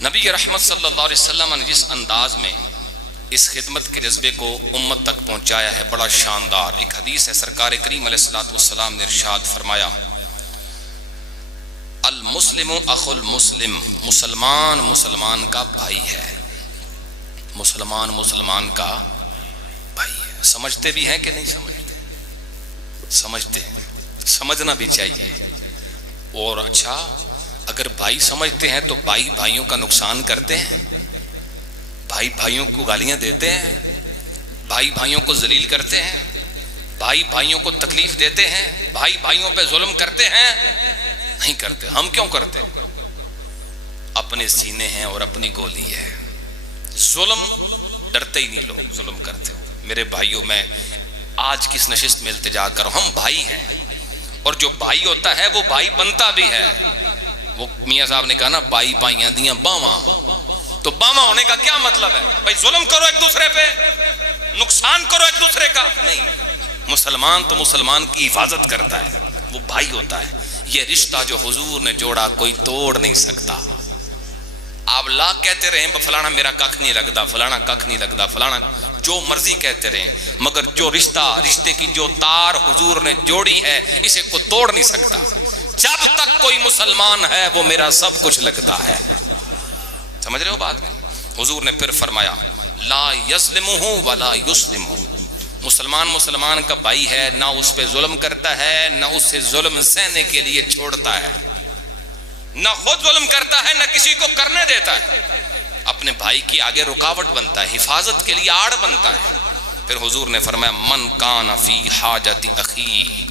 نبی رحمت صلی اللہ علیہ وسلم نے جس انداز میں اس خدمت کے جذبے کو امت تک پہنچایا ہے بڑا شاندار. ایک حدیث ہے، سرکار کریم علیہ الصلوۃ والسلام نے ارشاد فرمایا المسلم اخو المسلم، مسلمان مسلمان کا بھائی ہے، مسلمان مسلمان کا بھائی ہے. سمجھتے بھی ہیں کہ نہیں سمجھتے؟ سمجھتے ہیں، سمجھنا بھی چاہیے. اور اچھا اگر بھائی سمجھتے ہیں تو بھائی بھائیوں کا نقصان کرتے ہیں، بھائی بھائیوں کو گالیاں دیتے ہیں، بھائی بھائیوں کو ذلیل کرتے ہیں، بھائی بھائیوں کو تکلیف دیتے ہیں، بھائی بھائیوں پہ ظلم کرتے ہیں؟ نہیں کرتے. ہم کیوں کرتے؟ اپنے سینے ہیں اور اپنی گولی ہے. ظلم ڈرتے ہی نہیں لوگ، ظلم کرتے ہو. میرے بھائیوں، میں آج کس نشست میں التجا کروں، ہم بھائی ہیں، اور جو بھائی ہوتا ہے وہ بھائی بنتا بھی ہے. وہ میاں صاحب نے کہا نا، بائی پائیاں دیاں باواں. تو باواں ہونے کا کیا مطلب ہے؟ بھائی ظلم کرو ایک دوسرے پہ، نقصان کرو ایک دوسرے کا نہیں. مسلمان تو مسلمان کی حفاظت کرتا ہے، وہ بھائی ہوتا ہے. یہ رشتہ جو حضور نے جوڑا کوئی توڑ نہیں سکتا. آپ لاکھ کہتے رہیں فلانا میرا ککھ نہیں لگتا، فلانا ککھ نہیں لگتا، فلانا جو مرضی کہتے رہیں، مگر جو رشتے کی جو تار حضور نے جوڑی ہے اسے کوئی توڑ نہیں سکتا. جب تک کوئی مسلمان ہے وہ میرا سب کچھ لگتا ہے. سمجھ رہے ہو بات میں؟ حضور نے پھر فرمایا لا یظلمہ ولا یسلمہ، مسلمان مسلمان کا بھائی ہے، نہ اس پہ ظلم کرتا ہے، نہ اس سے ظلم سہنے کے لیے چھوڑتا ہے، نہ خود ظلم کرتا ہے، نہ کسی کو کرنے دیتا ہے. اپنے بھائی کی آگے رکاوٹ بنتا ہے، حفاظت کے لیے آڑ بنتا ہے. پھر حضور نے فرمایا من کان فی حاجت اخی،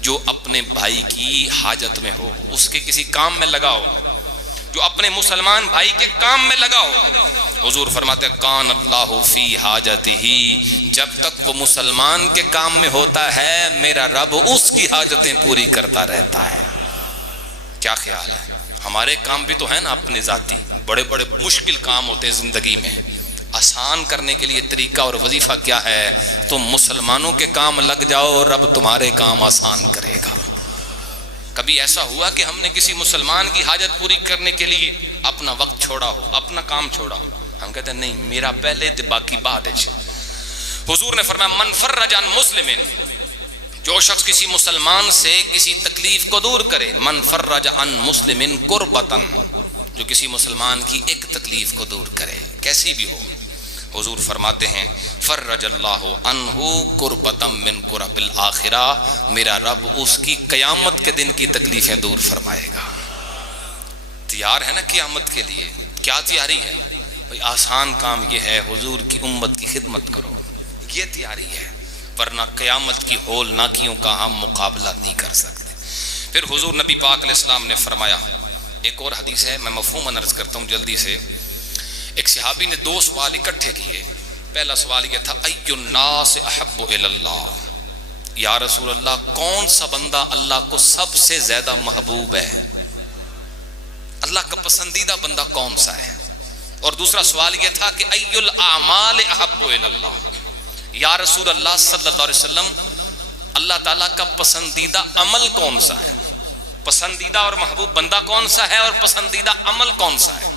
جو اپنے بھائی کی حاجت میں ہو، اس کے کسی کام میں لگا ہو، جو اپنے مسلمان بھائی کے کام میں لگا ہو، حضور فرماتے کان اللہ فی حاجتہ، جب تک وہ مسلمان کے کام میں ہوتا ہے میرا رب اس کی حاجتیں پوری کرتا رہتا ہے. کیا خیال ہے؟ ہمارے کام بھی تو ہے نا اپنے ذاتی، بڑے بڑے مشکل کام ہوتے ہیں زندگی میں. آسان کرنے کے لیے طریقہ اور وظیفہ کیا ہے؟ تم مسلمانوں کے کام لگ جاؤ، رب تمہارے کام آسان کرے گا. کبھی ایسا ہوا کہ ہم نے کسی مسلمان کی حاجت پوری کرنے کے لیے اپنا وقت چھوڑا ہو، اپنا کام چھوڑا ہو؟ ہم کہتے ہیں نہیں، میرا پہلے تے باقی بعد ہے. حضور نے فرمایا من فرج عن مسلم، جو شخص کسی مسلمان سے کسی تکلیف کو دور کرے، من فرج عن مسلم کربتا، جو کسی مسلمان کی ایک تکلیف کو دور کرے کیسی بھی ہو، حضور فرماتے ہیں فرج اللہ عنہ کربتا من کرب الآخرہ، میرا رب اس کی قیامت کے دن کی تکلیفیں دور فرمائے گا. تیار ہے نا قیامت کے لیے؟ کیا تیاری ہے بھئی؟ آسان کام یہ ہے حضور کی امت کی خدمت کرو، یہ تیاری ہے، ورنہ قیامت کی ہول ناکیوں کا ہم مقابلہ نہیں کر سکتے. پھر حضور نبی پاک علیہ السلام نے فرمایا، ایک اور حدیث ہے، میں مفہوم عرض کرتا ہوں جلدی سے. ایک صحابی نے دو سوال اکٹھے کیے. پہلا سوال یہ تھا ای الناس احب الی اللہ، یا رسول اللہ کون سا بندہ اللہ کو سب سے زیادہ محبوب ہے، اللہ کا پسندیدہ بندہ کون سا ہے؟ اور دوسرا سوال یہ تھا کہ ای الاعمال احب الی اللہ، یا رسول اللہ صلی اللہ علیہ وسلم اللہ تعالیٰ کا پسندیدہ عمل کون سا ہے، پسندیدہ اور محبوب بندہ کون سا ہے، اور پسندیدہ عمل کون سا ہے؟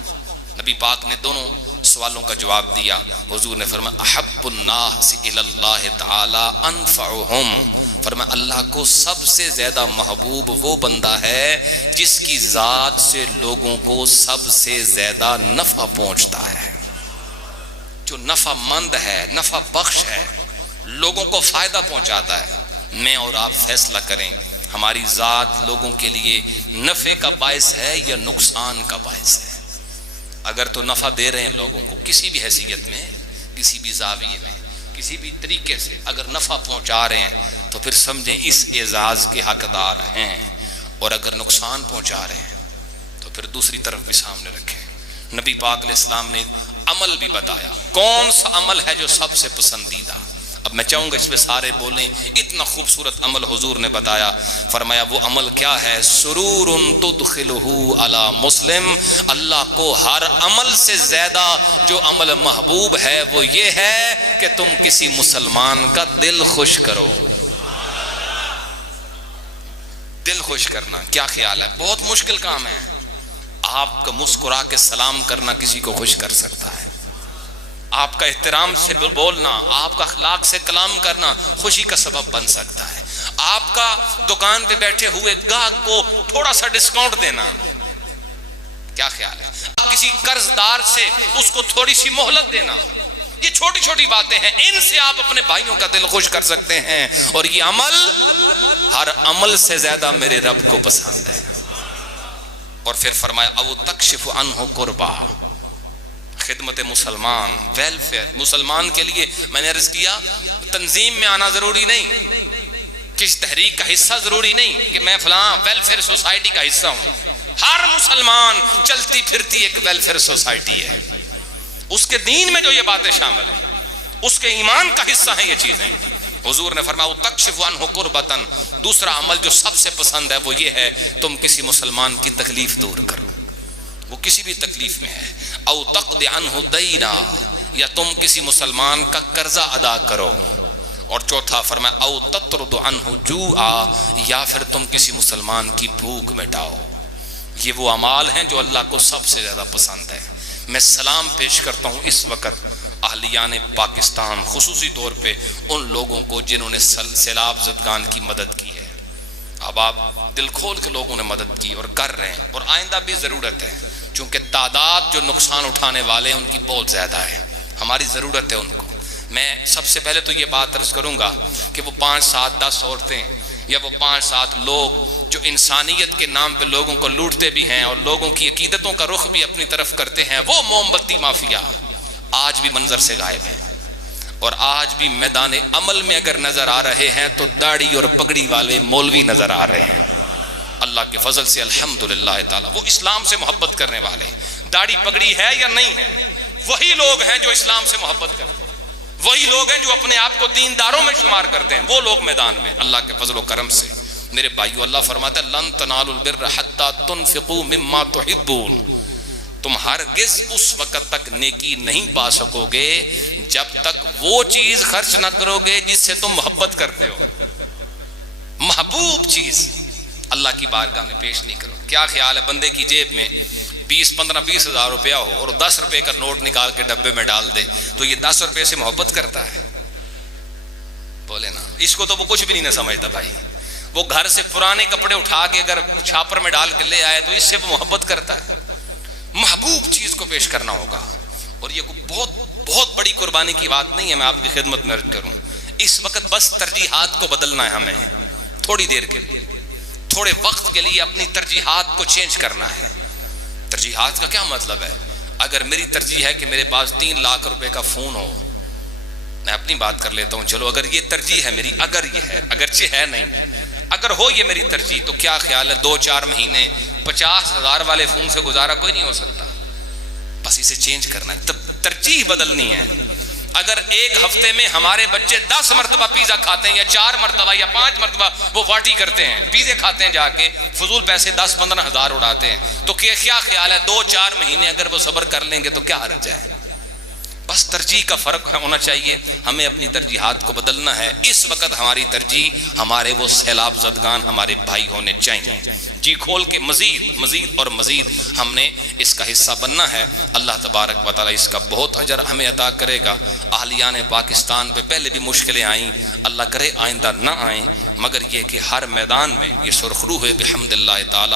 نبی پاک نے دونوں سوالوں کا جواب دیا. حضور نے فرمایا احب الناس الی اللہ تعالی انفعہم، فرمایا اللہ کو سب سے زیادہ محبوب وہ بندہ ہے جس کی ذات سے لوگوں کو سب سے زیادہ نفع پہنچتا ہے، جو نفع مند ہے، نفع بخش ہے، لوگوں کو فائدہ پہنچاتا ہے. میں اور آپ فیصلہ کریں ہماری ذات لوگوں کے لیے نفع کا باعث ہے یا نقصان کا باعث ہے. اگر تو نفع دے رہے ہیں لوگوں کو کسی بھی حیثیت میں، کسی بھی زاویے میں، کسی بھی طریقے سے اگر نفع پہنچا رہے ہیں تو پھر سمجھیں اس اعزاز کے حقدار ہیں، اور اگر نقصان پہنچا رہے ہیں تو پھر دوسری طرف بھی سامنے رکھیں. نبی پاک علیہ السلام نے عمل بھی بتایا، کون سا عمل ہے جو سب سے پسندیدہ. اب میں چاہوں گا اس پہ سارے بولیں، اتنا خوبصورت عمل حضور نے بتایا. فرمایا وہ عمل کیا ہے؟ سرور تدخلہ علی مسلم، اللہ کو ہر عمل سے زیادہ جو عمل محبوب ہے وہ یہ ہے کہ تم کسی مسلمان کا دل خوش کرو. دل خوش کرنا کیا خیال ہے؟ بہت مشکل کام ہے. آپ کا مسکرا کے سلام کرنا کسی کو خوش کر سکتا ہے، آپ کا احترام سے بولنا، آپ کا اخلاق سے کلام کرنا خوشی کا سبب بن سکتا ہے، آپ کا دکان پہ بیٹھے ہوئے گاہک کو تھوڑا سا ڈسکاؤنٹ دینا، کیا خیال ہے، کسی قرض دار سے اس کو تھوڑی سی مہلت دینا، یہ چھوٹی چھوٹی باتیں ہیں، ان سے آپ اپنے بھائیوں کا دل خوش کر سکتے ہیں، اور یہ عمل ہر عمل سے زیادہ میرے رب کو پسند ہے۔ اور پھر فرمایا او تکشف عنہ کربا، خدمت مسلمان، ویلفیئر، مسلمان کے لیے میں نے عرض کیا تنظیم میں آنا ضروری نہیں، کسی تحریک کا حصہ ضروری نہیں کہ میں فلاں ویلفیئر سوسائٹی کا حصہ ہوں، ہر مسلمان چلتی پھرتی ایک ویلفیئر سوسائٹی ہے، اس کے دین میں جو یہ باتیں شامل ہیں اس کے ایمان کا حصہ ہیں یہ چیزیں۔ حضور نے فرمایا تکشف عنہ کربتن، دوسرا عمل جو سب سے پسند ہے وہ یہ ہے تم کسی مسلمان کی تکلیف دور کرو، وہ کسی بھی تکلیف میں ہے، او تقضی عنہ دینا، یا تم کسی مسلمان کا قرضہ ادا کرو، اور چوتھا فرمایا او تطرد عنہ جوعا، یا پھر تم کسی مسلمان کی بھوک مٹاؤ۔ یہ وہ اعمال ہیں جو اللہ کو سب سے زیادہ پسند ہے۔ میں سلام پیش کرتا ہوں اس وقت اہلیان پاکستان، خصوصی طور پہ ان لوگوں کو جنہوں نے سیلاب زدگان کی مدد کی ہے، اب آپ دل کھول کے لوگوں نے مدد کی اور کر رہے ہیں، اور آئندہ بھی ضرورت ہے، چونکہ تعداد جو نقصان اٹھانے والے ہیں ان کی بہت زیادہ ہے، ہماری ضرورت ہے ان کو۔ میں سب سے پہلے تو یہ بات عرض کروں گا کہ وہ 5 7 10 عورتیں یا وہ 5 7 لوگ جو انسانیت کے نام پہ لوگوں کو لوٹتے بھی ہیں اور لوگوں کی عقیدتوں کا رخ بھی اپنی طرف کرتے ہیں، وہ موم بتی مافیا آج بھی منظر سے غائب ہیں، اور آج بھی میدان عمل میں اگر نظر آ رہے ہیں تو داڑھی اور پگڑی والے مولوی نظر آ رہے ہیں۔ اللہ کے فضل سے الحمدللہ تعالی وہ اسلام سے محبت کرنے والے، داڑھی پگڑی ہے یا نہیں ہے، وہی لوگ ہیں جو اسلام سے محبت کرتے ہیں، وہی لوگ ہیں جو اپنے آپ کو دینداروں میں شمار کرتے ہیں، وہ لوگ میدان میں۔ اللہ کے فضل و کرم سے میرے بھائیو، اللہ فرماتا ہے لن تنالوا البر حتی تنفقوا مما تحبون، تم ہرگز اس وقت تک نیکی نہیں پا سکو گے جب تک وہ چیز خرچ نہ کرو گے جس سے تم محبت کرتے ہو، محبوب چیز اللہ کی بارگاہ میں پیش نہیں کرو۔ کیا خیال ہے بندے کی جیب میں 20 15 20 ہزار روپیہ ہو اور 10 روپے کا نوٹ نکال کے ڈبے میں ڈال دے تو یہ 10 روپے سے محبت کرتا ہے؟ بولے نا، اس کو تو وہ کچھ بھی نہیں سمجھتا بھائی، وہ گھر سے پرانے کپڑے اٹھا کے اگر چھاپر میں ڈال کے لے آئے تو اس سے وہ محبت کرتا ہے۔ محبوب چیز کو پیش کرنا ہوگا، اور یہ بہت بڑی قربانی کی بات نہیں ہے، میں آپ کی خدمت میں عرض کروں اس وقت بس ترجیحات کو بدلنا ہے، ہمیں تھوڑی دیر کے لیے، تھوڑے وقت کے لیے اپنی ترجیحات کو چینج کرنا ہے۔ ترجیحات کا کیا مطلب ہے؟ اگر میری ترجیح ہے کہ میرے پاس 3 لاکھ روپے کا فون ہو، میں اپنی بات کر لیتا ہوں، چلو اگر یہ ترجیح ہے میری، اگر یہ ہے، اگرچہ ہے نہیں، اگر ہو یہ میری ترجیح، تو کیا خیال ہے 2-4 مہینے 50,000 والے فون سے گزارا کوئی نہیں ہو سکتا، بس اسے چینج کرنا ہے، ترجیح بدلنی ہے۔ اگر ایک ہفتے میں ہمارے بچے 10 مرتبہ پیزا کھاتے ہیں یا 4 مرتبہ یا 5 مرتبہ وہ پارٹی کرتے ہیں، پیزے کھاتے ہیں جا کے، فضول پیسے 10-15 ہزار اڑاتے ہیں، تو کیا خیال ہے 2-4 مہینے اگر وہ صبر کر لیں گے تو کیا حرج ہے؟ بس ترجیح کا فرق ہونا چاہیے، ہمیں اپنی ترجیحات کو بدلنا ہے۔ اس وقت ہماری ترجیح ہمارے وہ سیلاب زدگان ہمارے بھائی ہونے چاہیے، جی کھول کے مزید اور مزید ہم نے اس کا حصہ بننا ہے۔ اللہ تبارک و تعالی اس کا بہت اجر ہمیں عطا کرے گا۔ اہلیان پاکستان پہ پہلے بھی مشکلیں آئیں، اللہ کرے آئندہ نہ آئیں، مگر یہ کہ ہر میدان میں یہ سرخرو ہے بحمد اللہ تعالی۔